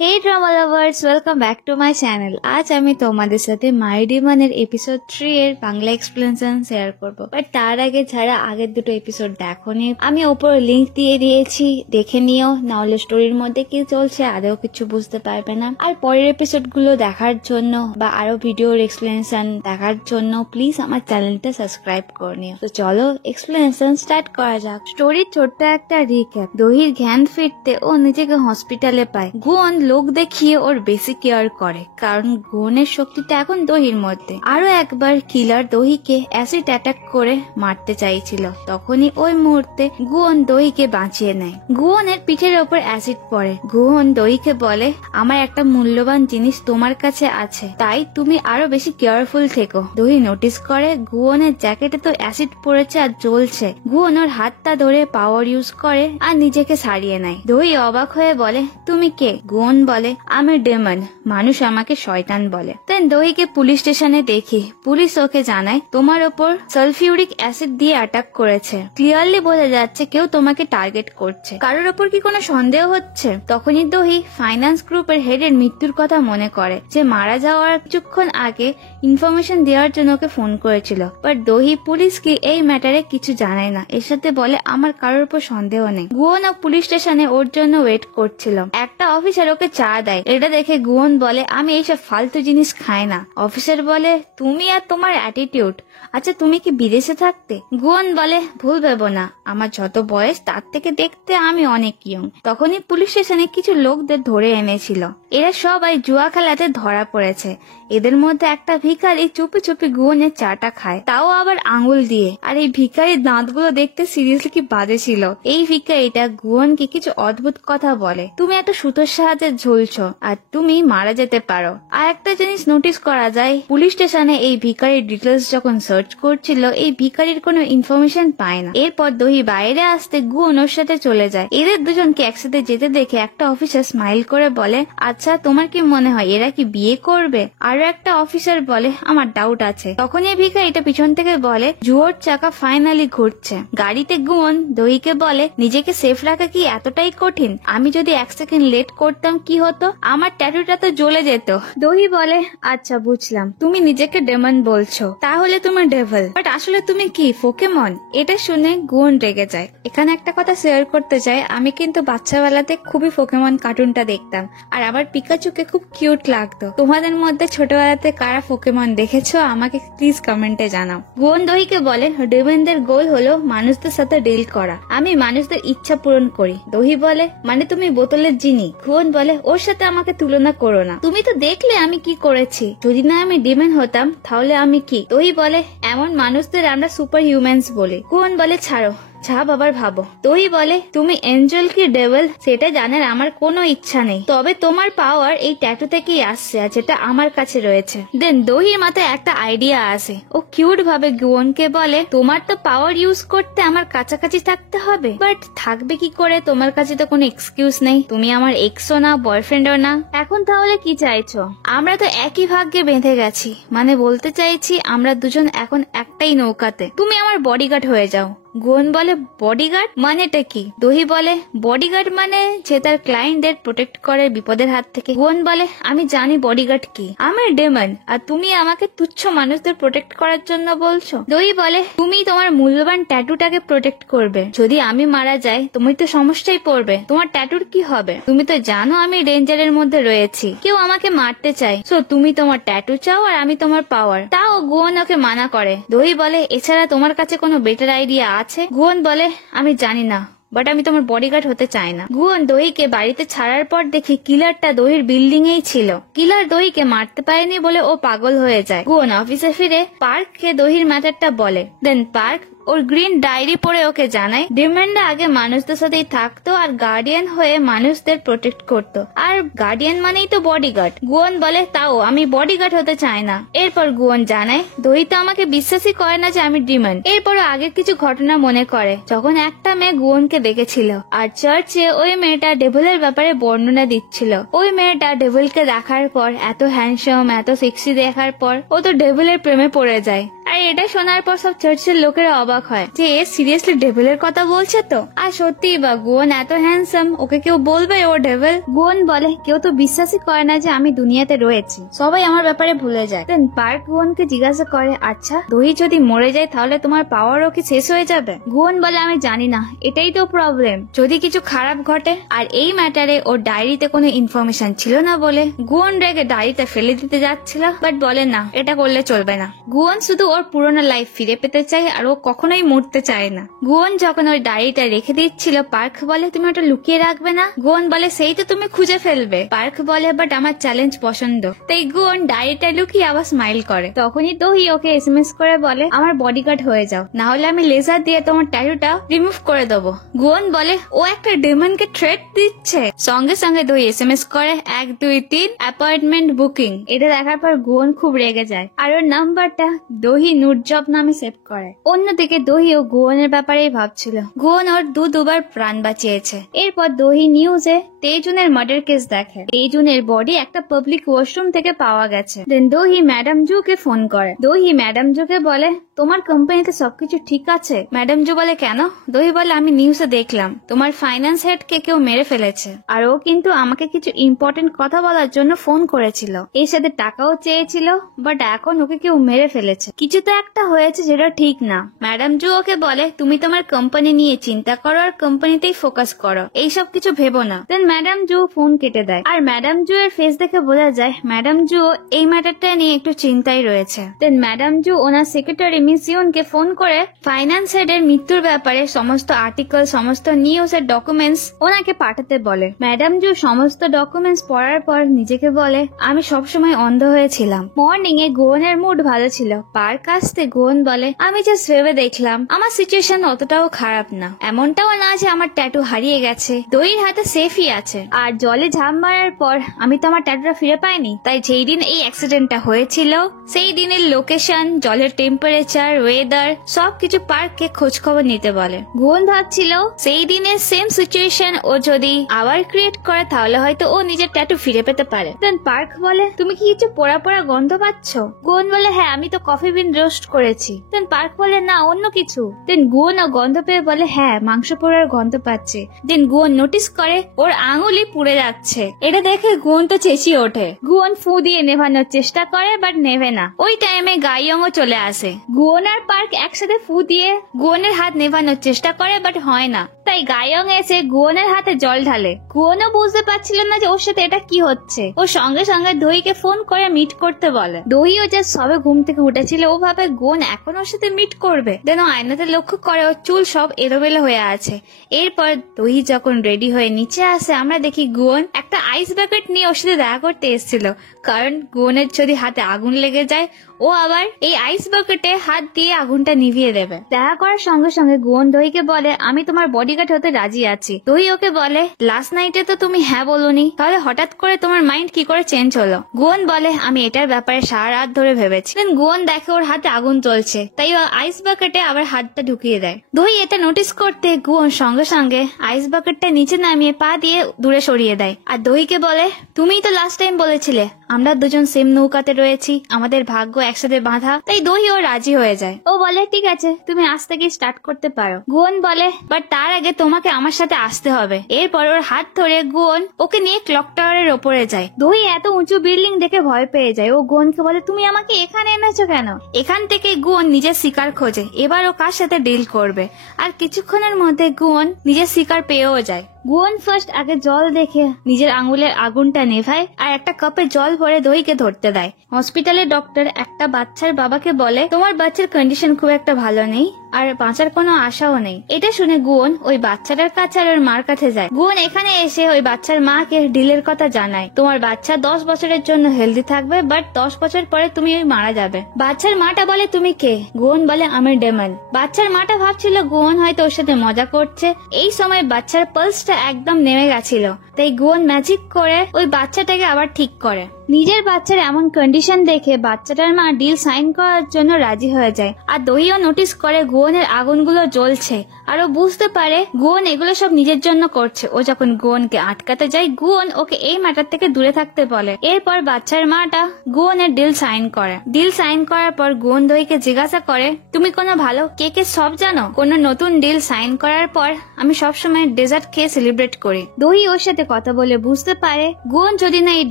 Hey drama lovers, welcome back to my channel. আজ আমি তোমাদের সাথে মাই ডিমনের এপিসোড 3 এর বাংলা এক্সপ্লেনেশন শেয়ার করব। বাট তার আগে যারা আগের দুটো এপিসোড দেখোনি, আমি ওপরে লিংক দিয়ে দিয়েছি, দেখে নিও, নাহলে স্টোরির মধ্যে কি চলছে আদৌ কিছু বুঝতে পারবে না। আর পরের এপিসোড গুলো দেখার জন্য বা আরো ভিডিওর এক্সপ্লেনেশন দেখার জন্য প্লিজ আমার চ্যানেলটা সাবস্ক্রাইব করে নিও। তো চলো এক্সপ্লেনেশন স্টার্ট করা যাক। স্টোরির ছোট্ট একটা রিক্যাপ। দহির জ্ঞান ফিরতে ও নিজেকে হসপিটালে পায়। গুয়ন লোক দেখিয়ে ওর বেশি কেয়ার করে, কারণ গুয়নের শক্তিটা এখন দহির মধ্যে। আরো একবার কিলার দহিকে অ্যাসিড অ্যাটাক করে মারতে চাইছিল, তখনই ওই মুহূর্তে গুয়ন দহিকে বাঁচিয়ে নেয়। গুয়নের পিঠের ওপর অ্যাসিড পড়ে। গুয়ন দহিকে বলে, আমার একটা মূল্যবান জিনিস তোমার কাছে আছে, তাই তুমি আরো বেশি কেয়ারফুল থেকো। দহি নোটিস করে গুয়নের জ্যাকেটে তো অ্যাসিড পড়েছে আর জ্বলছে। গুয়ন ওর হাতটা ধরে পাওয়ার ইউজ করে আর নিজেকে সারিয়ে নেয়। দহি অবাক হয়ে বলে, তুমি কে? গুয়ন বলে, আমি ডেমন, মানুষ আমাকে শয়তান বলে। দেন দহিকে পুলিশ স্টেশনে দেখি। পুলিশ ওকে জানায় তোমার ওপর সালফিউরিক অ্যাসিড দিয়ে অ্যাটাক করেছে। ক্লিয়ারলি বোঝা যাচ্ছে কেউ তোমাকে টার্গেট করছে। কারোর ওপর কি কোনো সন্দেহ হচ্ছে? তখনই দহি ফাইন্যান্স গ্রুপের হেডের মৃত্যুর কথা মনে করে, যে মারা যাওয়ার কিছুক্ষণ আগে ইনফরমেশন দেওয়ার জন্য ওকে ফোন করেছিল। বাট দহি পুলিশকে এই ম্যাটারে কিছু জানায় না। এর সাথে বলে, আমার কারোর উপর সন্দেহ নেই। গুয়ন পুলিশ স্টেশনে ওর জন্য ওয়েট করছিল। একটা অফিসার ওকে চা দেয়। এটা দেখে গুয়ন বলে, আমি এইসব ফালতু জিনিস খাই না। অফিসার বলে, তুমি আর তোমার অ্যাটিটিউড, আচ্ছা তুমি কি বিদেশে থাকতে? গুয়ন বলে, ভুল ভেবো না, আমার যত বয়স তার থেকে দেখতে আমি অনেক ইয়ং। তখনই পুলিশ স্টেশনে কিছু লোকদের ধরে এনেছিল। এরা সবাই জুয়া খেলাতে ধরা পড়েছে। এদের মধ্যে একটা ভিখারি চুপি চুপি গুয়নের চাটা খায়, তাও আবার আঙুল দিয়ে। আর এই ভিখারির দাঁতগুলো দেখতে সিরিয়াসলি কি বাজে ছিল। এই ভিখারিটা গুয়নকে কিছু অদ্ভুত কথা বলে, তুমি একটা সুতোর সাহায্যে ঝুলছো আর তুমি মারা যেতে পারো। আর একটা জিনিস নোটিস করা যায়, পুলিশ স্টেশনে এই ভিখারির ডিটেলস যখন সার্চ করছিল, এই ভিখারির কোনো ইনফরমেশন পায় না। এরপর দহি বাইরে আসতে গুয়ন ওর সাথে চলে যায়। এদের দুজনকে একসাথে যেতে দেখে একটা অফিসার স্মাইল করে বলে, আচ্ছা তোমার কি মনে হয় এরা কি বিয়ে করবে? আরো একটা অফিসার বলে, আমার ডাউট আছে। তখন এই ভিখারিটা পিছন থেকে বলে, জুয়োর চাকা ফাইনালি ঘুরছে। গাড়িতে গুয়ন দহিকে বলে, নিজেকে সেফ রাখা কি এতটাই কঠিন? আমি যদি 1 সেকেন্ড লেট করতাম কি হতো? আমার ট্যাটুটা তো জ্বলে যেত। দহি বলে, আচ্ছা বুঝলাম, তুমি নিজেকে ডেমন বলছো, তাহলে তুমি ডেভিল, বাট আসলে তুমি কি পোকেমন? এটা শুনে গুয়ন রেগে যায়। এখানে একটা কথা শেয়ার করতে চাই, আমি কিন্তু বাচ্চাবেলাতে খুবই পোকেমন কার্টুনটা দেখতাম, আর আমার পিকাচুকে খুব কিউট লাগতো। তোমাদের মধ্যে ছোটবেলাতে কারা পোকেমন দেখেছো আমাকে প্লিজ কমেন্টে জানাও। গুয়ন দহিকে বলে, ডেমনদের গোল হলো মানুষদের সাথে ডিল করা, আমি মানুষদের ইচ্ছা পূরণ করি। দহি বলে, মানে তুমি বোতলের জিনি? গুয়ন বলে, ওর সাথে আমাকে তুলনা করো না, তুমি তো দেখলে আমি কি করেছি। যদি না আমি ডেমন হতাম তাহলে আমি কি? দহি বলে, এমন মানুষদের আমরা সুপার হিউম্যানস বলি। গুয়ন বলে, ছাড়ো, যা বাবার ভাবো। দহি বলে, তুমি এঞ্জেল কি ডেভিল সেটা জানার আমার কোনো ইচ্ছা নেই, তবে তোমার পাওয়ার এই ট্যাটু থেকেই আসছে, আর যেটা আমার কাছে রয়েছে। দেন দহির মাথায় একটা আইডিয়া আসে। ও কিউট ভাবে গুয়নকে বলে, তোমার তো পাওয়ার ইউজ করতে আমার কাছাকাছি থাকতে হবে, বাট থাকবে কি করে? তোমার কাছে তো কোনো এক্সকিউজ নেই, তুমি আমার এক্সও না, বয়ফ্রেন্ডও না। এখন তাহলে কি চাইছো? আমরা তো একই ভাগ্যে বেঁধে গেছি, মানে বলতে চাইছি আমরা দুজন এখন একটাই নৌকাতে, তুমি আমার বডিগার্ড হয়ে যাও। গুয়ন বলে, বডিগার্ড মানেটা কি? দহি বলে, বডিগার্ড মানে যে তার ক্লায়েন্টদের প্রোটেক্ট করে বিপদের হাত থেকে। গুয়ন বলে, আমি জানি বডিগার্ড কি, আমি ডেমন, আর তুমি আমাকে তুচ্ছ মানুষদের প্রোটেক্ট করার জন্য বলছো? দহি বলে, তুমি তোমার মূল্যবান ট্যাটুটাকে প্রোটেক্ট করবে, যদি আমি মারা যাই তুমি তো সমস্যায় পড়বে, তোমার ট্যাটুর কি হবে? তুমি তো জানো আমি ডেঞ্জারের মধ্যে রয়েছি, কেউ আমাকে মারতে চায়, সো তুমি তোমার ট্যাটু চাও আর আমি তোমার পাওয়ার। তাও গুয়ন ওকে মানা করে। দহি বলে, এছাড়া তোমার কাছে কোনো বেটার আইডিয়া আছে? গুয়ন বলে, আমি জানি না, বাট আমি তোমার বডিগার্ড হতে চাই না। গুয়ন দহিকে বাড়িতে ছাড়ার পর দেখি কিলারটা দহির বিল্ডিং এই ছিল। কিলার দহিকে মারতে পারেনি বলে ও পাগল হয়ে যায়। গুয়ন অফিসে ফিরে পার্ককে দহির ম্যাটারটা বলে। দেন পার্ক ওর গ্রিন ডায়েরি পড়ে ওকে জানায়, ডেমনরা আগে মানুষদের সাথেই থাকতো আর গার্ডিয়ান হয়ে মানুষদের প্রোটেক্ট করতো, আর গার্ডিয়ান মানেই তো বডিগার্ড। গুয়ন বলে, তাও আমি বডিগার্ড হতে চাই না। এরপর গুয়ন জানায়, দহি তো আমাকে বিশ্বাসই করে না যে আমি ডেমন। এরপর আগের কিছু ঘটনা মনে করে, যখন একটা মেয়ে গুয়নকে দেখেছিল আর চার্চে ওই মেয়েটা ডেভিলের ব্যাপারে বর্ণনা দিচ্ছিল। ওই মেয়েটা ডেভিলকে দেখার পর, এত হ্যান্ডসাম এত সেক্সি দেখার পর ও তো ডেভিলের প্রেমে পড়ে যায়। আর এটা শোনার পর সব চার্চের লোকেরা অবাক অবাক হয় যে এ সিরিয়াসলি ডেভিলের কথা বলছে তো। আর সত্যি বা গুয়ন এত হ্যান্ডসাম, ওকে কেউ বলবে ও ডেভিল? গুয়ন বলে কেউ তো বিশ্বাসই করে না যে আমি দুনিয়াতে রয়েছি, সবাই আমার ব্যাপারে ভুলে যায়। দেন পার্ক গুয়নকে জিজ্ঞাসা করে, আচ্ছা দহি যদি মরে যায় তাহলে তোমার পাওয়ারও কি শেষ হয়ে যাবে? গুয়ন বলে আমি জানি না, এটাই তো প্রবলেম, যদি কিছু খারাপ ঘটে। আর এই ম্যাটারে ওর ডায়েরিতে কোনো ইনফরমেশন ছিল না বলে গুয়ন রেগে ডায়েরিতে ফেলে দিতে যাচ্ছিল, বাট বলে না এটা করলে চলবে না। গুয়ন শুধু ওর পুরোনো লাইফ ফিরে পেতে চায় আর ও কখনোই মরতে চায় না। গুয়ন যখন ওই ডায়েরিটা রেখে দিচ্ছিল, পার্ক বলে তুমি ওটা লুকিয়ে রাখবে না? গুয়ন বলে সেই তো তুমি খুঁজে ফেলবে। পার্ক বলে বাট আমার চ্যালেঞ্জ পছন্দ। তাই গুয়ন ডায়েরিটা লুকিয়ে আবার স্মাইল করে। তখনই দহি ওকে এসএমএস করে বলে আমার বডিগার্ড হয়ে যাও, না হলে আমি লেজার দিয়ে তোমার ট্যাটুটা রিমুভ করে দেবো। গুয়ন বলে ও একটা ডেমনকে থ্রেট দিচ্ছে। সঙ্গে সঙ্গে দহি এসএমএস করে 1 2 3 অ্যাপয়েন্টমেন্ট বুকিং। এটা দেখার পর গুয়ন খুব রেগে যায় আর ওর নাম্বারটা দহি নুটজব নামে সেভ করে। অন্যদিকে দহি ও গুয়নের ব্যাপারেই ভাবছিল। গুয়ন ওর দুবার প্রাণ বাঁচিয়েছে। এরপর দহি নিউজে তেজুনের মার্ডার কেস দেখে। তেজুনের বডি একটা পাবলিক ওয়াশরুম থেকে পাওয়া গেছে। দেন দহি ম্যাডাম জুকে ফোন করে। দহি ম্যাডাম জুকে বলে তোমার কোম্পানিতে সবকিছু ঠিক আছে? ম্যাডাম জু বলে কেন? দহি বলে আমি নিউজে দেখলাম তোমার ফাইন্যান্স হেডকে কেউ মেরে ফেলেছে, আর ও কিন্তু আমাকে কিছু ইম্পর্টেন্ট কথা বলার জন্য ফোন করেছিল, এর সাথে টাকাও চেয়েছিল, বাট এখন ওকে কেউ মেরে ফেলেছে। কিছু তো একটা হয়েছে যেটা ঠিক না। ম্যাডাম জু ওকে বলে তুমি তোমার কোম্পানি নিয়ে চিন্তা করো আর কোম্পানিতেই ফোকাস করো, এইসব কিছু ভেবো না। দেন ম্যাডাম জু ফোন কেটে দেয়। আর ম্যাডাম জু এর ফেস দেখে বোঝা যায় ম্যাডাম জু এই ম্যাটারটা নিয়ে একটু চিন্তায় রয়েছে। দেন ম্যাডাম জু ওনার সেক্রেটারি মিস ইউনকে ফোন করে ফাইন্যান্স হেডের মৃত্যুর ব্যাপারে সমস্ত আর্টিকেল, সমস্ত নিউজ এর ডকুমেন্টস ওনাকে পাঠাতে বলে। ম্যাডাম জু সমস্ত ডকুমেন্টস পড়ার পর নিজেকে বলে আমি সবসময় অন্ধ হয়েছিলাম। মর্নিং এ গুয়নের মুড ভালো ছিল। পার্ক আসতে গুয়ন বলে আমি জাস্ট ভেবে দেখলাম আমার সিচুয়েশন অতটাও খারাপ না, এমনটাও না যে আমার ট্যাটু হারিয়ে গেছে, দইয়ের হাতে সেফই আছে। আর জলে ঝাঁপ মারার পর আমি তো আমার ট্যাটুটা ফিরে পাইনি, তাই যেই দিন এই অ্যাক্সিডেন্টটা হয়েছিল সেই দিনের লোকেশন, জলের টেম্পারেচার, ওয়েদার সবকিছু পার্ককে খোঁজ খবর নিতে বলে। গুয়ন ভাবছিল সেই দিনের সেম সিচুয়েশন ও যদি আবার ক্রিয়েট করে তাহলে হয়তো ও নিজের ট্যাটু ফিরে পেতে পারে। দেন পার্ক বলে তুমি কি কিছু পোড়া পোড়া গন্ধ পাচ্ছ? গুয়ন বলে হ্যাঁ আমি তো কফি বিন রোস্ট করেছি। দেন পার্ক বলে না অন্য কিছু। দেন গুয়ন ও গন্ধ পেয়ে বলে হ্যাঁ মাংস পোড়ার গন্ধ পাচ্ছে। দেন গুয়ন নোটিস করে ওর আঙুলি পুড়ে যাচ্ছে। এটা দেখে গুয়ন তো চেঁচিয়ে ওঠে। গুয়ন ফু দিয়ে নেভানোর চেষ্টা করে বাট নেভে না। ওই টাইমে গাইয়ংও চলে আসে। গুয়ন আর পার্ক একসাথে ফু দিয়ে গুয়নের হাত নেভানোর চেষ্টা করে বাট হয় না, তাই গাইয়ং এসে গুয়নের হাতে জল ঢালে। গুয়নও বুঝতে পারছিল না যে ওর সাথে এটা কি হচ্ছে। ও সঙ্গে সঙ্গে দহিকে ফোন করে মিট করতে বলে। দহিও যে সবে ঘুম থেকে উঠেছিল, ও ভাবে গুয়ন এখন ওর সাথে মিট করবে। দেন ও আয়নাতে লক্ষ্য করে ওর চুল সব এলোমেলো হয়ে আছে। এরপর দহি যখন রেডি হয়ে নিচে আসে আমরা দেখি গুয়ন একটা আইস বাকেট নিয়ে ওর সাথে দেখা করতে এসেছিল, কারণ গুয়নের যদি হাতে আগুন লেগে যায় ও আবার এই আইস বাকেটে হাত দিয়ে আগুনটা নিভিয়ে দেবে। দেখা করার সঙ্গে সঙ্গে গুয়ন দহিকে বলে আমি তোমার বডিগার্ড হতে রাজি আছি। দহি ওকে বলে লাস্ট নাইটে তো তুমি হ্যাঁ বলোনি, তাহলে হঠাৎ করে তোমার মাইন্ড কি করে চেঞ্জ হলো? গুয়ন বলে আমি এটার ব্যাপারে সারা রাত ধরে ভেবেছি। গুয়ন দেখে ওর হাতে আগুন জ্বলছে, তাই ও আইস বাকেটে আবার হাতটা ঢুকিয়ে দেয়। দহি এটা নোটিস করতে গুয়ন সঙ্গে সঙ্গে আইস বাকেটটা নিচে নামিয়ে পা দিয়ে দূরে সরিয়ে দেয়। আর দহিকে বলে তুমিই তো লাস্ট টাইম বলেছিলে আমরা দুজন সেম নৌকাতে রয়েছি, আমাদের ভাগ্য একসাথে বাঁধা। তাই দহি ও রাজি হয়ে যায়। ও বলে ঠিক আছে তুমি আজ থেকে স্টার্ট করতে পারো। গুয়ন বলে বাট তার আগে তোমাকে আমার সাথে আসতে হবে। এরপর ওর হাত ধরে গুয়ন ওকে নিয়ে ক্লক টাওয়ারের ওপরে যায়। দহি এত উঁচু বিল্ডিং দেখে ভয় পেয়ে যায়। ও গুয়নকে বলে তুমি আমাকে এখানে এনেছো কেন? এখান থেকে গুয়ন নিজের শিকার খোঁজে, এবার ও কার সাথে ডিল করবে। আর কিছুক্ষণের মধ্যে গুয়ন নিজের শিকার পেয়েও যায়। গুয়ন ফার্স্ট আগে জল দেখে নিজের আঙুলের আগুনটা নেভায় আর একটা কাপে জল ভরে দহিকে ধরতে দেয়। হসপিটালে ডক্টর একটা বাচ্চার বাবাকে বলে তোমার বাচ্চার কন্ডিশন খুব একটা ভালো নেই আর বাঁচার কোনো আশাও নেই। এটা শুনে গুয়ন ওই বাচ্চাটার কাছে আর ওর মার কাছে যায়। গুয়ন এখানে এসে ওই বাচ্চার মাকে ডিলের কথা জানায়, তোমার বাচ্চা 10 বছরের জন্য হেলদি থাকবে, বাট 10 বছর পরে তুমি মারা যাবে। বাচ্চার মাটা বলে তুমি কে? গুয়ন বলে আমি ডেমন। বাচ্চার মাটা ভাবছিল গুয়ন হয়তো ওর সাথে মজা করছে। এই সময় বাচ্চার পালসটা একদম নেমে গেছিল, তাই গুয়ন ম্যাজিক করে ওই বাচ্চাটাকে আবার ঠিক করে। নিজের বাচ্চার এমন কন্ডিশন দেখে বাচ্চাটার মা ডিল সাইন করার জন্য রাজি হয়ে যায়। আর দহিও নোটিস করে গুয়নের আগুনগুলো জ্বলছে আর ও বুঝতে পারে গুয়ন এগুলো সব নিজের জন্য করছে। ও যখন গুয়নকে আটকাতে যায়, গুয়ন ওকে এই ম্যাটার থেকে দূরে থাকতে বলে। এরপর বাচ্চার মাটা গুয়নের ডিল সাইন করে। ডিল সাইন করার পর গুয়ন দহিকে জিজ্ঞাসা করে, তুমি কোনো ভালো কেকের সব জানো? কোনো নতুন ডিল সাইন করার পর আমি সবসময় ডেজার্ট খেয়ে সেলিব্রেট করি। দহি ওর সাথে কথা বলে বুঝতে পারে গুয়ন যদি না এই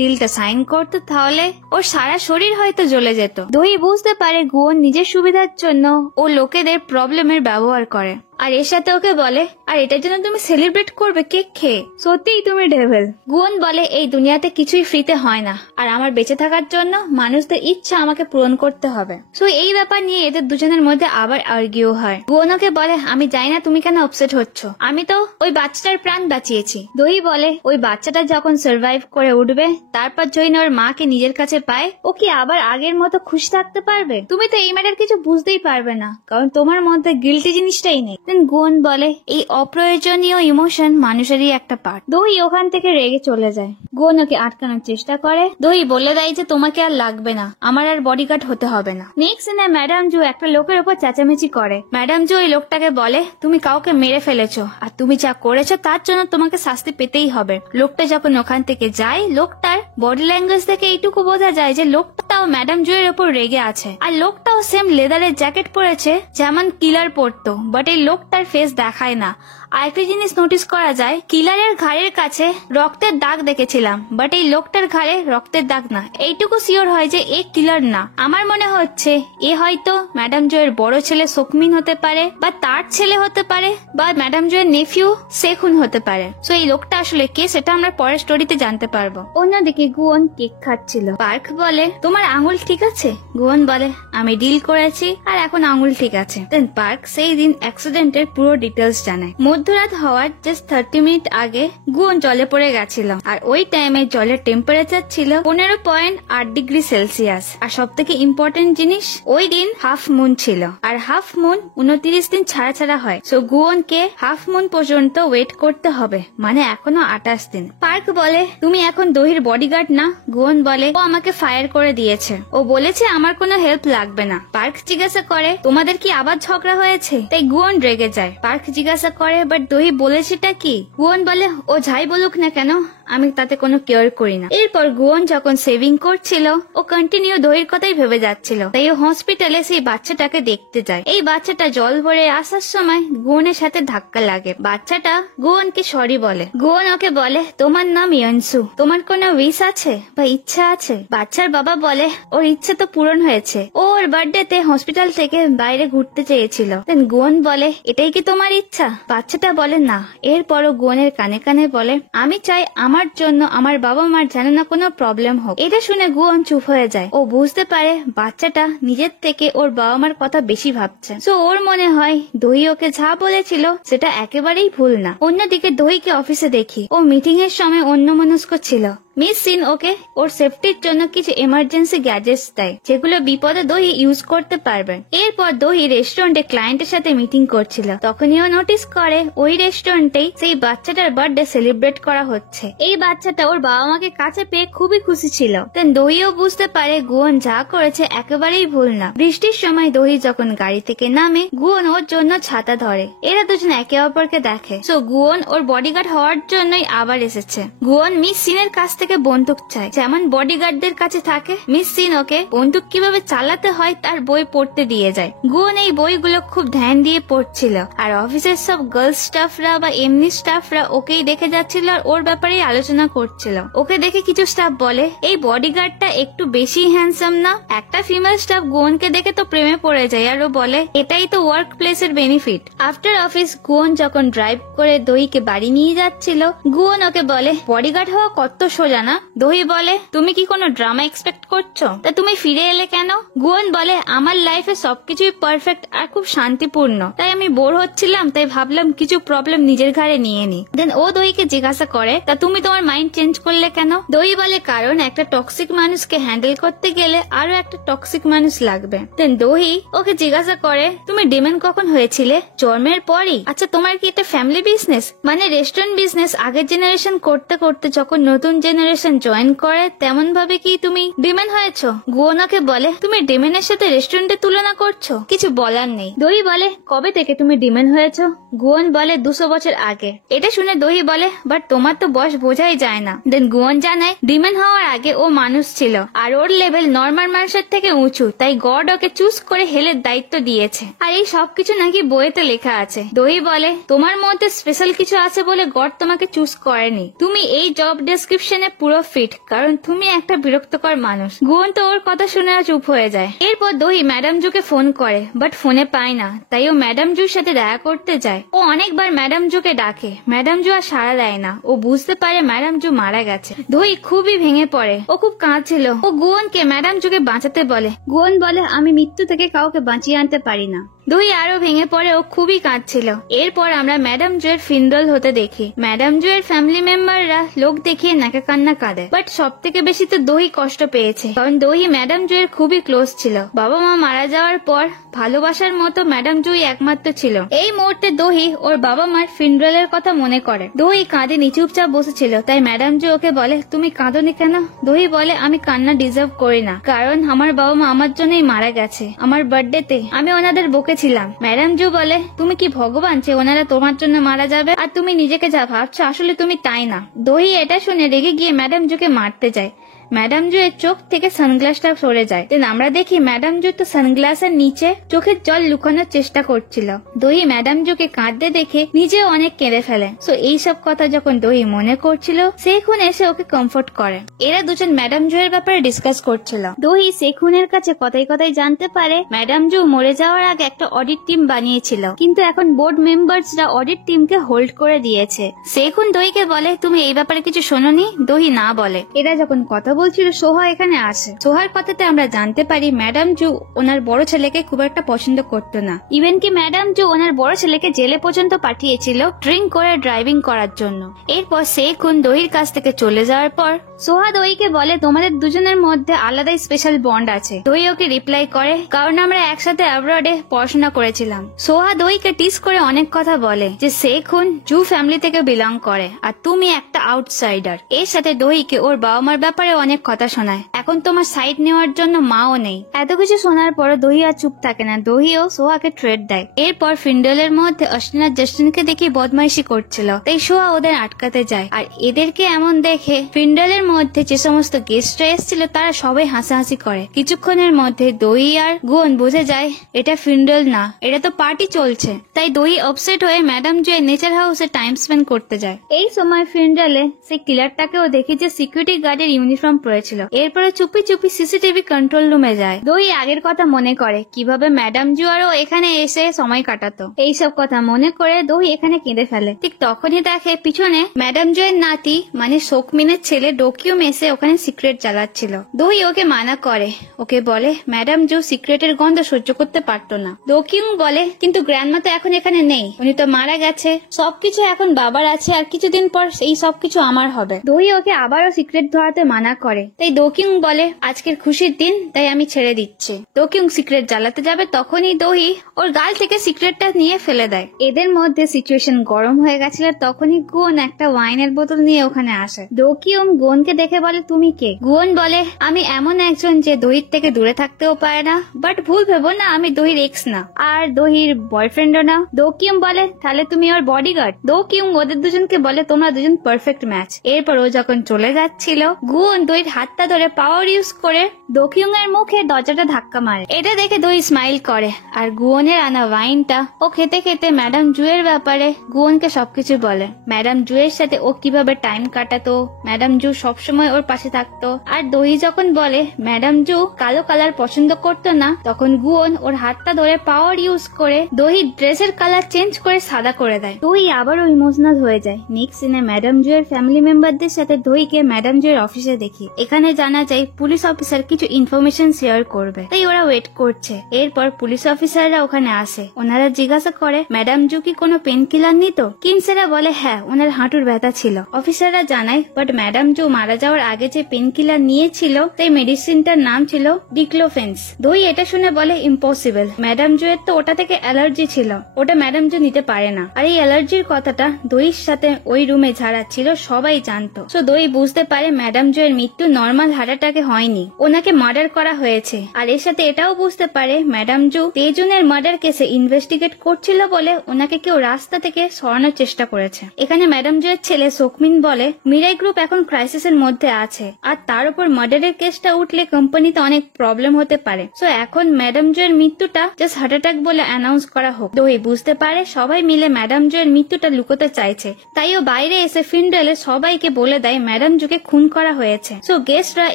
ডিলটা সাইন করতো তাহলে ওর সারা শরীর হয়তো জ্বলে যেত। দহি বুঝতে পারে গুয়ন নিজের সুবিধার জন্য ও লোকেদের প্রবলেমের ব্যবহার করে। আর এর সাথে ওকে বলে, আর এটার জন্য তুমি সেলিব্রেট করবে কেক খেয়ে? সত্যিই তুমি ডেভিল। গুয়ন বলে, এই দুনিয়াতে কিছুই ফ্রিতে হয় না, আর আমার বেঁচে থাকার জন্য মানুষদের ইচ্ছা আমাকে পূরণ করতে হবে। সো এই ব্যাপার নিয়ে এদের দুজনের মধ্যে আবার আর্গিউ হয়। গুয়ন ওকে বলে, আমি জানি না তুমি কেন আপসেট হচ্ছ, আমি তো ওই বাচ্চাটার প্রাণ বাঁচিয়েছি। দহি বলে, ওই বাচ্চাটা যখন সার্ভাইভ করে উঠবে, তারপর যখন ওর মাকে নিজের কাছে পায়, ও কি আবার আগের মতো খুশি থাকতে পারবে? তুমি তো এই ম্যাটার কিছু বুঝতেই পারবে না, কারণ তোমার মধ্যে গিল্টি জিনিসটাই নেই। গুয়ন বলে, এই অপ্রয়োজনীয় ইমোশন মানুষেরই একটা পার্ট। দহি ওখান থেকে রেগে চলে যায়। গুয়ন ওকে আটকানোর চেষ্টা করে। দহি বলে দেয় যে তোমাকে আর লাগবে না, আমার আর বডিগার্ড হতে হবে না। নেক্সট সিনে ম্যাডাম জু একটা লোকের উপর চেঁচামেচি করে। ম্যাডাম জু ওই লোকটাকে বলে, তুমি কাউকে মেরে ফেলেছো, আর তুমি যা করেছো তার জন্য তোমাকে শাস্তি পেতেই হবে। লোকটা যখন ওখান থেকে যায়, লোকটার বডি ল্যাঙ্গুয়েজ থেকে এইটুকু বোঝা যায় যে লোকটাও ম্যাডাম জু এর উপর রেগে আছে। আর লোকটাও সেম লেদারের জ্যাকেট পরেছে যেমন কিলার পরতো, বাট এই লোকটার ফেস দেখায় না। আরেকটা জিনিস নোটিস করা যায়, কিলারের ঘাড়ের কাছে রক্তের দাগ দেখেছিলাম, বাট এই লোকটার ঘাড়ে রক্তের দাগ না। এইটুকু শিওর হয় যে এ কিলার না। আমার মনে হচ্ছে এ হয়তো ম্যাডাম জয়ের বড় ছেলে সোকমিন হতে পারে, বা তার ছেলে হতে পারে, বা ম্যাডাম জয়ের নেফিউ সেখুন হতে পারে। সো এই লোকটা আসলে কে সেটা আমরা পরের স্টোরিতে জানতে পারবো। অন্যদিকে গুয়ন কেক খাচ্ছিল। পার্ক বলে, তোমার আঙুল ঠিক আছে? গুয়ন বলে, আমি ডিল করেছি আর এখন আঙুল ঠিক আছে। দেন পার্ক সেই দিন অ্যাক্সিডেন্টের পুরো ডিটেলস জানায়। মধ্যরাত হওয়ার জাস্ট 30 মিনিট আগে গুয়ন জলে পড়ে গেছিল, আর ওই টাইমে জলের টেম্পারেচার ছিল 15.8 ডিগ্রি সেলসিয়াস। আর সব থেকে ইম্পর্টেন্ট জিনিস, ওই দিন হাফ মুন ছিল, আর হাফ মুন 29 দিন ছাড়া ছাড়া হয়। সো গুয়নকে হাফ মুন পর্যন্ত ওয়েট করতে হবে, মানে এখনো 28 দিন। পার্ক বলে, তুমি এখন দহির বডিগার্ড না? গুয়ন বলে, ও আমাকে ফায়ার করে দিয়েছে, ও বলেছে আমার কোনো হেল্প লাগবে না। পার্ক জিজ্ঞাসা করে, তোমাদের কি আবার ঝগড়া হয়েছে? তাই গুয়ন রেগে যায়। পার্ক জিজ্ঞাসা করে, বাট দহি বলেছেটা কি? গুয়ন বলে, ও যাই বলুক না কেন, আমি তাতে কোনো কেয়ার করি না। এরপর গুয়ন যখন সেভিং করছিল, ও কন্টিনিউ দহির কথাই ভেবে যাচ্ছিল, তাই ও হসপিটালে সেই বাচ্চাটাকে দেখতে যায়। এই বাচ্চাটা জল ভরে আসার সময় গুয়নের সাথে ধাক্কা লাগে। বাচ্চাটা গুয়নকে সরি বলে। গুয়ন ওকে বলে, তোমার নাম ইয়নসু, তোমার কোনো উইশ আছে বা ইচ্ছা আছে? বাচ্চার বাবা বলে, ওর ইচ্ছে তো পূরণ হয়েছে, ও ওর বার্থডেতে হসপিটাল থেকে বাইরে ঘুরতে চেয়েছিল। দেন গুয়ন বলে, এটাই কি তোমার ইচ্ছা? বাচ্চাটা বলে না। এরপরও গুয়নের কানে কানে বলে, আমি চাই আমার জন্য আমার বাবা মার যেন না কোনো প্রবলেম হোক। এটা শুনে গুয়ন চুপ হয়ে যায়। ও বুঝতে পারে বাচ্চাটা নিজের থেকে ওর বাবা মার কথা বেশি ভাবছে। সো ওর মনে হয় দহি ওকে যা বলেছিল সেটা একেবারেই ভুল না। অন্যদিকে দহিকে অফিসে দেখি, ও মিটিং এর সময় অন্যমনস্ক ছিল। মিস সিন ওকে ওর সেফটির জন্য কিছু এমার্জেন্সি গ্যাজেটস দেয়, যেগুলো বিপদে দহি ইউজ করতে পারবে। এরপর দহি রেস্টুরেন্টে ক্লায়েন্টের সাথে মিটিং করছিল, তখনই ও নোটিস করে ওই রেস্টুরেন্টেই সেই বাচ্চাটার বার্থডে সেলিব্রেট করা হচ্ছে। এই বাচ্চাটা ওর বাবা মাকে কাছে পেয়ে খুবই খুশি ছিল। দেন দহিও বুঝতে পারে গুয়ন যা করেছে একেবারেই ভুল না। বৃষ্টির সময় দহি যখন গাড়ি থেকে নামে, গুয়ন ওর জন্য ছাতা ধরে। এরা দুজন একে অপরকে দেখে। সো গুয়ন ওর বডিগার্ড হওয়ার জন্যই আবার এসেছে। গুয়ন মিস সিনের কাছ থেকে বন্দুক চায়, যেমন বডিগার্ডদের কাছে থাকে। মিস সিন ওকে বন্দুক কিভাবে চালাতে হয় তার বই পড়তে দিয়ে যায়। গুয়ন এই বইগুলো খুব ধ্যান দিয়ে পড়ছিল, আর অফিসের সব গার্লস স্টাফরা বা এমনি স্টাফরা ওকেই দেখে যাচ্ছিল আর ওর ব্যাপারেই আলোচনা করছিল। ওকে দেখে কিছু স্টাফ বলে, এই বডিগার্ডটা একটু বেশি হ্যান্ডসাম না? একটা ফিমেল স্টাফ গুয়নকে দেখে তো প্রেমে পড়ে যায়, আর ও বলে এটাই তো ওয়ার্ক প্লেসের বেনিফিট। আফটার অফিস গুয়ন যখন ড্রাইভ করে দহিকে বাড়ি নিয়ে যাচ্ছিল, গুয়ন ওকে বলে, বডিগার্ড হওয়া কত সোজা না? দহি বলে, তুমি কি কোনো ড্রামা এক্সপেক্ট করছো? তা তুমি ফিরে এলে কেন? গুয়ন বলে, আমার লাইফে সবকিছুই পারফেক্ট আর খুব শান্তিপূর্ণ, তাই আমি বোর হচ্ছিলাম, তাই ভাবলাম কিছু প্রবলেম নিজের ঘাড়ে নিয়ে নি। দেন ও দহিকে জিজ্ঞাসা করে, তা তুমি তোমার মাইন্ড চেঞ্জ করলে কেন? দহি বলে, কারণ একটা টক্সিক মানুষকে হ্যান্ডেল করতে গেলে আরো একটা টক্সিক মানুষ লাগবে। দেন দহি ওকে জিজ্ঞাসা করে, তুমি ডিমেন কখন হয়েছিলে? জন্মের পরই? আচ্ছা, তোমার কি এটা ফ্যামিলি বিজনেস, মানে রেস্টুরেন্ট বিজনেস আগের জেনারেশন করতে করতে যখন নতুন জেনারেশন জেনারেশন জয়েন করে তেমন ভাবে কি তুমি ডিমেন হয়েছো? গুয়নকে বলে তুমি ডিমেনের সাথে রেস্টুরেন্টের তুলনা করছো, কিছু বলার নেই। দহি বলে কবে থেকে তুমি ডিমেন হয়েছো? গুয়ন বলে 200 বছর আগে। এটা শুনে দহি বলে বাট তোমার তো বয়স বোঝাই যায় না। দেন গুয়ন জানায় ডিমেন হওয়ার আগে ও মানুষ ছিল আর ওর লেভেল নর্মাল মানুষের থেকে উঁচু, তাই গড ওকে চুজ করে হেলের দায়িত্ব দিয়েছে। আর এই সবকিছু নাকি বইতে লেখা আছে। দহি বলে তোমার মধ্যে স্পেশাল কিছু আছে বলে গড তোমাকে চুজ করেনি, তুমি এই জব ডেসক্রিপশনে পুরো ফিট, কারণ তুমি একটা বিরক্তকর মানুষ। গুয়ন তো ওর কথা শুনে চুপ হয়ে যায়। এরপর দহি ম্যাডাম জুকে ফোন করে বাট ফোনে পায় না, তাই ও ম্যাডাম জুর সাথে দেখা করতে যায়। ও অনেকবার ম্যাডাম জুকে ডাকে, ম্যাডাম জু আর সাড়া দেয় না। ও বুঝতে পারে ম্যাডাম জু মারা গেছে। দহি খুবই ভেঙে পড়ে, ও খুব কাঁদছিল। ও গুয়নকে ম্যাডাম জুকে বাঁচাতে বলে। গুয়ন বলে আমি মৃত্যু থেকে কাউকে বাঁচিয়ে আনতে পারি না। দহি আরো ভেঙে পড়ে, ও খুবই কাঁদছিল। এরপর আমরা ম্যাডাম জুয়ের ফিনরল হতে দেখি। ম্যাডাম জুয়ের ফ্যামিলি মেম্বাররা লোক দেখিয়ে নাকা কান্না কাঁদে, বাট সব থেকে বেশি তো দহি কষ্ট পেয়েছে, কারণ দহি ম্যাডাম জুয়ের খুবই ক্লোজ ছিল। বাবা মা মারা যাওয়ার পর ভালোবাসার মতো ম্যাডাম জুই একমাত্র ছিল। এই মুহূর্তে দহি ওর বাবা মার ফিনরলের কথা মনে করে। দহি কাঁদেনি, চুপচাপ বসেছিল, তাই ম্যাডাম জু ওকে বলে তুমি কাঁদোনি কেন? দহি বলে আমি কান্না ডিজার্ভ করি না, কারণ আমার বাবা মা আমার জন্যই মারা গেছে। আমার বার্থডেতে আমি ওনাদের বকেছিলাম। ম্যাডাম জু বলে তুমি কি ভগবান যে ওনারা তোমার জন্য মারা যাবে? আর তুমি নিজেকে যা ভাবছো আসলে তুমি তাই না। দহি এটা শুনে রেগে গিয়ে ম্যাডাম জুকে মারতে যায়। ম্যাডাম জু এর চোখ থেকে সানগ্লাসটা সরে যায়। দেন আমরা দেখি ম্যাডাম জু তো সানগ্লাসের নিচে চোখের জল লুকানোর চেষ্টা করছিল। দহি ম্যাডাম জুকে কাঁদতে দেখে নিজেও অনেক কেঁদে ফেলে। সো এইসব কথা যখন দহি মনে করছিল, সেখুন এসে ওকে কমফোর্ট করে। এরা দুজন ম্যাডাম জু এর ব্যাপারে ডিসকাস করছিল। দহি সেখুনের কাছে কথায় কথায় জানতে পারে ম্যাডাম জু মরে যাওয়ার আগে একটা অডিট টিম বানিয়েছিল, কিন্তু এখন বোর্ড মেম্বারসরা অডিট টিমকে হোল্ড করে দিয়েছে। সেখুন দহিকে বলে তুমি এই ব্যাপারে কিছু শোনোনি? দহি না বলে। এরা যখন কথা বলছিল সোহা এখানে আসে। সোহার কথাতে আমরা জানতে পারি ম্যাডাম জু ওনার বড় ছেলেকে খুব একটা পছন্দ করতো না। ইভেন কি ম্যাডাম জু ওনার বড় ছেলেকে জেলে পর্যন্ত পাঠিয়েছিল ড্রিঙ্ক করে ড্রাইভিং করার জন্য। এরপর সেখুন দহির কাছ থেকে চলে যাওয়ার পর সোহা দহিকে বলে তোমাদের দুজনের মধ্যে আলাদাই স্পেশাল বন্ড আছে। দহি ওকে রিপ্লাই করে কারণ আমরা একসাথে অ্যাব্রডে পড়াশোনা করেছিলাম। সোহা দহিকে টিস করে অনেক কথা বলে যে সেখুন জু ফ্যামিলি থেকে বিলং করে আর তুমি একটা আউটসাইডার। এর সাথে দহিকে ওর বাবা মার ব্যাপারে অনেক কথা শোনায়। এখন তোমার সাইড নেওয়ার জন্য মাও নেই। এত কিছু শোনার পর দহি আর চুপ থাকে না। দহিও সোহাকে ট্রেড দেয়। এরপর ফিন্ডলের মধ্যে অশ্বিনা জাস্টিনকে দেখে বদমাইশি করছিল, তাই সোহা ওদের আটকাতে যায়। আর এদেরকে এমন দেখে ফিন্ডলের মধ্যে যে সমস্ত গেস্টরা এসেছিল তারা সবাই হাসাহাসি করে। কিছুক্ষণের মধ্যে দহি আর গুয়ন বুঝে যায় এটা ফিন্ডল না, এটা তো পার্টি চলছে। তাই দহি আপসেট হয়ে ম্যাডাম জুয়ের নেচার হাউসে টাইম স্পেন্ড করতে যায়। এই সময় ফিন্ডলে সে কিলারটাকেও দেখে যে সিকিউরিটি গার্ডের ইউনিফর্ম পরেছিল। এরপরে চুপি চুপি সিসিটিভি কন্ট্রোল রুমে যায়। দহি আগের কথা মনে করে কিভাবে ম্যাডাম জু আরও এখানে এসে সময় কাটাতো। এইসব কথা মনে করে দহি এখানে কেঁদে ফেলে। ঠিক তখনই দেখে পিছনে ম্যাডাম জুয়ের নাতি মানে সোকমিনের ছেলে ডোকিউম এসে ওখানে সিক্রেট জ্বালাচ্ছিল। দহি ওকে মানা করে, ওকে বলে ম্যাডাম জু সিক্রেটের গন্ধ সহ্য করতে পারতো না। ডোকিউম বলে কিন্তু গ্র্যান্ডমা তো এখন এখানে নেই, উনি তো মারা গেছে, সবকিছু এখন বাবার আছে আর কিছুদিন পর এই সবকিছু আমার হবে। দহি ওকে আবারও সিক্রেট ধরাতে মানা করে। তাই ডোকিউং বলে আজকের খুশির দিন, তাই আমি ছেড়ে দিচ্ছি। ডোকিউং সিক্রেট জ্বালাতে যাবে তখনই দহি ওর গাল থেকে সিক্রেটটা নিয়ে ফেলে দেয়। এদের মধ্যে সিচুয়েশন গরম হয়ে গেছিল। তখনই গুয়ন একটা ওয়াইনের বোতল নিয়ে ওখানে আসে। ডোকিউং গুয়নকে দেখে বলে তুমি কে? গুয়ন বলে আমি এমন একজন যে দহির থেকে দূরে থাকতেও পারে না, বাট ভুল ভেবো না আমি দহির এক্স না আর দহির বয়ফ্রেন্ডও না। ডোকিউং বলে তাহলে তুমি ওর বডিগার্ড। ডোকিউং ওদের দুজনকে বলে তোমরা দুজন পারফেক্ট ম্যাচ। এরপর ও যখন চলে যাচ্ছিল গুয়ন দহির হাতটা ধরে পাওয়ার ইউজ করে ডোকিউং এর মুখে দরজাটা ধাক্কা মারে। এটা দেখে দহি স্মাইল করে আর গুয়নের আনা ওয়াইনটা ও খেতে খেতে ম্যাডাম জুয়ের ব্যাপারে গুয়নকে সবকিছু বলে। ম্যাডাম জুয়ের সাথে ও কিভাবে টাইম কাটাতো, ম্যাডাম জু সবসময় ওর পাশে থাকতো। আর দহি যখন বলে ম্যাডাম জু কালো কালার পছন্দ করতো না, তখন গুয়ন ওর হাতটা ধরে পাওয়ার ইউজ করে দহি ড্রেসের কালার চেঞ্জ করে সাদা করে দেয়। দহি আবারও ইমোশনাল হয়ে যায়। নেক্সট সিনে ম্যাডাম জুয়ের ফ্যামিলি মেম্বারদের সাথে দহিকে ম্যাডাম জুয়ের অফিসে দেখি। এখানে জানা যায় অনুযায়ী পুলিশ অফিসার কিছু ইনফরমেশন শেয়ার করবে, তাই ওরা ওয়েট করছে। এরপর পুলিশ অফিসাররা ওখানে আসে। ওনারা জিজ্ঞাসা করে ম্যাডাম জু কি কোনো পেন কিলার নিত? কিনসেরা বলে হ্যাঁ, ওনার হাঁটুর ব্যথা ছিল। অফিসাররা জানায় বাট ম্যাডাম জু মারা যাওয়ার আগে যে পেন কিলার নিয়েছিল তাই মেডিসিনটার নাম ছিল ডিক্লোফেন্স। দই এটা শুনে বলে ইম্পসিবল, ম্যাডাম জু এর তো ওটা থেকে অ্যালার্জি ছিল, ওটা ম্যাডাম জু নিতে পারে না। আর এই অ্যালার্জির কথাটা দইয়ের সাথে ওই রুমে যারা ছিল সবাই জানতো। সো দই বুঝতে পারে ম্যাডাম জু এর মৃত্যু নর্মাল হার্ট অ্যাটাকে হয়নি, ওনাকে মার্ডার করা হয়েছে। আর এর সাথে এটাও বুঝতে পারে ম্যাডাম জু তেজুনের মার্ডার কেসে ইনভেস্টিগেট করছিল বলে ওনাকে কেউ রাস্তা থেকে সরানোর চেষ্টা করেছে। এখানে ম্যাডাম জু এর ছেলে সোকমিন বলে মিরাই গ্রুপ এখন ক্রাইসিসের মধ্যে আছে, আর তার উপর মার্ডারের কেসটা উঠলে কোম্পানিতে অনেক প্রবলেম হতে পারে। সো এখন ম্যাডাম জু এর মৃত্যুটা জাস্ট হার্ট অ্যাটাক বলে অ্যানাউন্স করা হোক। দই বুঝতে পারে সবাই মিলে ম্যাডাম জু এর মৃত্যুটা লুকোতে চাইছে, তাই ও বাইরে এসে ফিনডেলে সবাইকে বলে দেয় ম্যাডাম জুকে খুন করা হয়েছে। সো গেস্টরা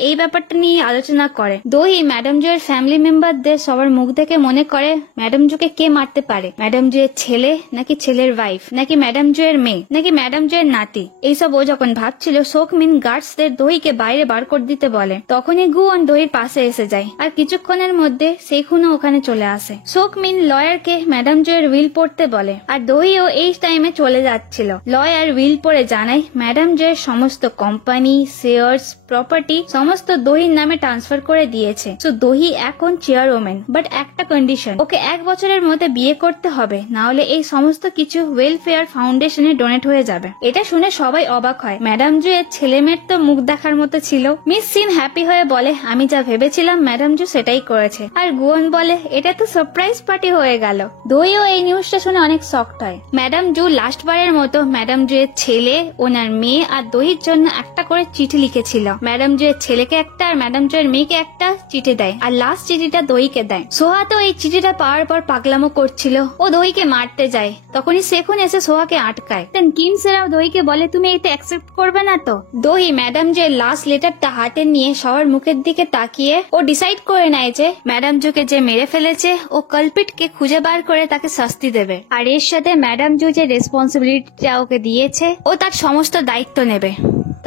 এই ব্যাপারটা নিয়ে আলোচনা করে। দই ম্যাডাম জু এর ফ্যামিলি মেম্বারদের সবার মুখ দেখে মনে করে ম্যাডাম জুকে কে মারতে পারে, ম্যাডাম জু এর ছেলে নাকি ছেলের ওয়াইফ নাকি ম্যাডাম জু এর মেয়ে নাকি ম্যাডাম জু এর নাতি। এইসব ও যখন ভাবছিল সোকমিন গার্ডসদের দইকে বাইরে বার করে দিতে বলে, তখনই গুয়ন দইয়ের পাশে এসে যায় আর কিছুক্ষণের মধ্যে সেই খুনও ওখানে চলে আসে। সোকমিন লয়ারকে ম্যাডাম জু এর উইল পড়তে বলে আর দইও এই টাইমে চলে যাচ্ছিল। লয়ার উইল পড়ে জানায় ম্যাডাম জু এর সমস্ত কোম্পানি, শেয়ার্স, প্রপার্টি সমস্ত দহির নামে ট্রান্সফার করে দিয়েছে। সো দহি এখন চেয়ারম্যান, বাট একটা কন্ডিশন, ওকে 1 বছরের মধ্যে বিয়ে করতে হবে, না হলে এই সমস্ত কিছু ওয়েলফেয়ার ফাউন্ডেশনে ডোনেট হয়ে যাবে। এটা শুনে সবাই অবাক হয়। ম্যাডাম জু এর ছেলে মেয়ের তো মুখ দেখার মতো ছিল। মিস সিন হ্যাপি হয়ে বলে আমি যা ভেবেছিলাম ম্যাডাম জু সেটাই করেছে। আর গুয়ন বলে এটা তো সারপ্রাইজ পার্টি হয়ে গেল। দইও এই নিউজটা শুনে অনেক শকড হয়। ম্যাডাম জু লাস্ট বারের মতো ম্যাডাম জু এর ছেলে, ওনার মেয়ে আর দহির জন্য একটা করে চিঠি লিখেছিল। ম্যাডাম জু এর ছেলেকে একটা আর ম্যাডাম জু এর মেয়েকে একটা চিঠি দেয়, আর লাস্ট চিঠিটা দইকে দেয়। সোহা তো এই চিঠিটা পাওয়ার পর পাগলামো করছিল, ও দইকে মারতে যায়। তখনই সেখুন এসে সোহাকে আটকায়। দেন কিমসেরাও দইকে বলে তুমি এটা অ্যাকসেপ্ট করবে না তো। দই ম্যাডাম জু এর লাস্ট লেটারটা হাতে নিয়ে সবার মুখের দিকে তাকিয়ে ও ডিসাইড করে নেয় যে ম্যাডাম জুকে যে মেরে ফেলেছে ও কালপিটকে খুঁজে বার করে তাকে শাস্তি দেবে। আর এর সাথে ম্যাডাম জু যে রেসপন্সিবিলিটিটা ওকে দিয়েছে ও তার সমস্ত দায়িত্ব নেবে।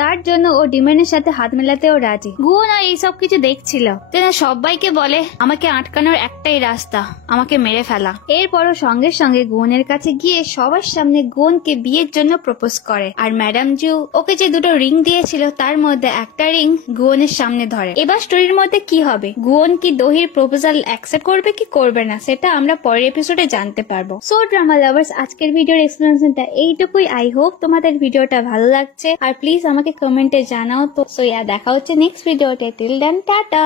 তার জন্য ও ডিম্যানের সাথে হাত মেলাতেও রাজি। গুয়ন এইসব কিছু দেখছিল, তেনা সবাইকে বলে আমাকে আটকানোর একটাই রাস্তা, আমাকে মেরে ফেলা। এরপরও সঙ্গে সঙ্গে গুয়নের কাছে গিয়ে সবার সামনে গুয়নকে বিয়ের জন্য প্রপোজ করে। আর ম্যাডাম জু ওকে যে 2টো রিং দিয়েছিল তার মধ্যে একটা রিং গুয়নের সামনে ধরে। এবার স্টোরির মধ্যে কি হবে, গুয়ন কি দহির প্রপোজাল অ্যাকসেপ্ট করবে কি করবে না সেটা আমরা পরের এপিসোডে জানতে পারবো। সো ড্রামা লাভার্স, আজকের ভিডিওর এক্সপ্লেনেশনটা এইটুকুই। আই হোপ তোমাদের ভিডিওটা ভালো লাগছে, আর প্লিজ আমাকে কমেন্টে জানাও। তো দেখা হচ্ছে নেক্সট ভিডিওতে। Till then tata.